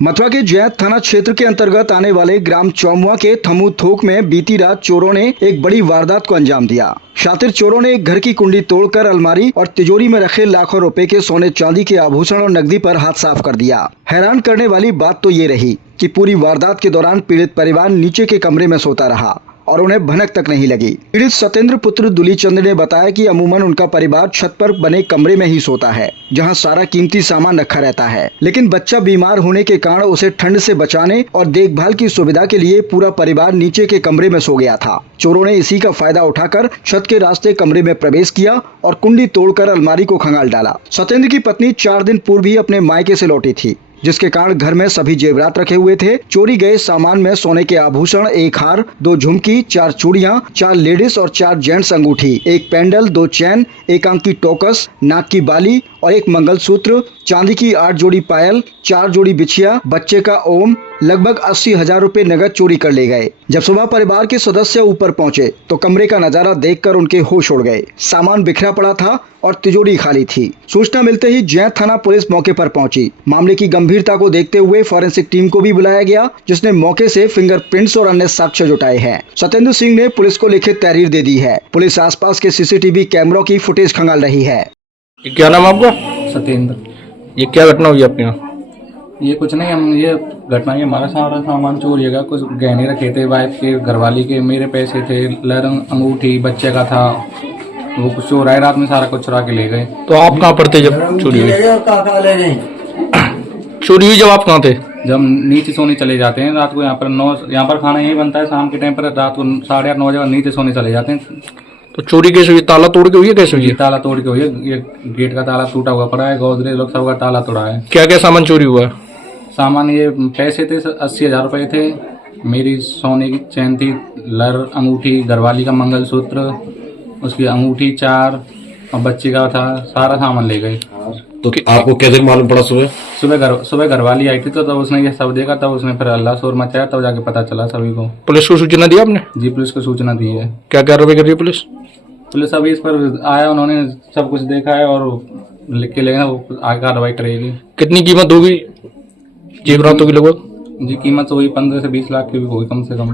मथुरा के जैत थाना क्षेत्र के अंतर्गत आने वाले ग्राम चौमुआ के थमू थोक में बीती रात चोरों ने एक बड़ी वारदात को अंजाम दिया। शातिर चोरों ने एक घर की कुंडी तोड़कर अलमारी और तिजोरी में रखे लाखों रुपए के सोने चांदी के आभूषण और नकदी पर हाथ साफ कर दिया। हैरान करने वाली बात तो ये रही कि पूरी वारदात के दौरान पीड़ित परिवार नीचे के कमरे में सोता रहा और उन्हें भनक तक नहीं लगी। पीड़ित सत्येंद्र पुत्र दुलीचंद ने बताया कि अमूमन उनका परिवार छत पर बने कमरे में ही सोता है, जहां सारा कीमती सामान रखा रहता है। लेकिन बच्चा बीमार होने के कारण उसे ठंड से बचाने और देखभाल की सुविधा के लिए पूरा परिवार नीचे के कमरे में सो गया था। चोरों ने इसी का फायदा उठाकर छत के रास्ते कमरे में प्रवेश किया और कुंडी तोड़कर अलमारी को खंगाल डाला। सत्येंद्र की पत्नी 4 दिन पूर्व ही अपने मायके से लौटी थी, जिसके कारण घर में सभी जेवरात रखे हुए थे। चोरी गए सामान में सोने के आभूषण, 1 हार, 2 झुमकी, 4 चूड़ियां, 4 लेडीज और 4 जेंट्स अंगूठी, 1 पेंडल, 2 चैन, 1 अंक की टोकस, नाक की बाली और 1 मंगलसूत्र, चांदी की 8 जोड़ी पायल, 4 जोड़ी बिछिया, बच्चे का ओम, लगभग 80,000 रुपए नगद चोरी कर ले गए। जब सुबह परिवार के सदस्य ऊपर पहुंचे तो कमरे का नजारा देखकर उनके होश उड़ गए। सामान बिखरा पड़ा था और तिजोरी खाली थी। सूचना मिलते ही जैत थाना पुलिस मौके पर पहुंची। मामले की गंभीरता को देखते हुए फॉरेंसिक टीम को भी बुलाया गया, जिसने मौके से फिंगरप्रिंट्स और अन्य साक्ष्य जुटाए हैं। सत्येंद्र सिंह ने पुलिस को लिखित तहरीर दे दी है। पुलिस आसपास के सीसीटीवी कैमरों की फुटेज खंगाल रही है। क्या नाम आपका? सत्येंद्र। ये क्या घटना हुई आपके यहाँ? ये कुछ नहीं, हम ये घटना ये हमारा सारा सामान चोरी हो गया। कुछ गहने रखे थे वाइफ के, घरवाली के, मेरे पैसे थे, लरंग, अंगूठी बच्चे का था, वो कुछ चोर आए रात में सारा कुछ चुरा के ले गए। तो आप कहाँ पर थे जब चोरी हुई? चोरी हुई जब आप कहाँ थे? जब हम नीचे सोने चले जाते हैं रात को, यहाँ पर खाना यही बनता है शाम के टाइम पर। रात को 8:30 9 बजे नीचे सोने चले जाते हैं। तो चोरी कैसे हुई? ताला तोड़ के हुई है? कैसे हुई? ताला तोड़ के हुई है। ये गेट का ताला टूटा हुआ पड़ा है, गोदरेज लोग सबका ताला तोड़ा है। क्या क्या सामान चोरी हुआ है? सामान ये पैसे थे 80,000 रुपए थे, मेरी सोने की चैन थी, लर, अंगूठी, घरवाली का मंगलसूत्र, उसकी अंगूठी 4 और बच्चे का था, सारा सामान ले गए। तो आपको कैसे मालूम पड़ा? सुबह घरवाली आई थी तो तब उसने ये सब देखा, तब उसने फिर अल्लाह शोर मचाया, तब जाके पता चला सभी को। पुलिस को सूचना दी आपने? जी, पुलिस को सूचना दी है। क्या कार्रवाई कर रही है पुलिस? पुलिस अभी इस पर आया, उन्होंने सब कुछ देखा है और लिख के लेना, वो आगे कार्रवाई करेगी। कितनी कीमत होगी जेवरातों की लगभग? जी, कीमत होगी 15 से 20 लाख की भी होगी कम से कम।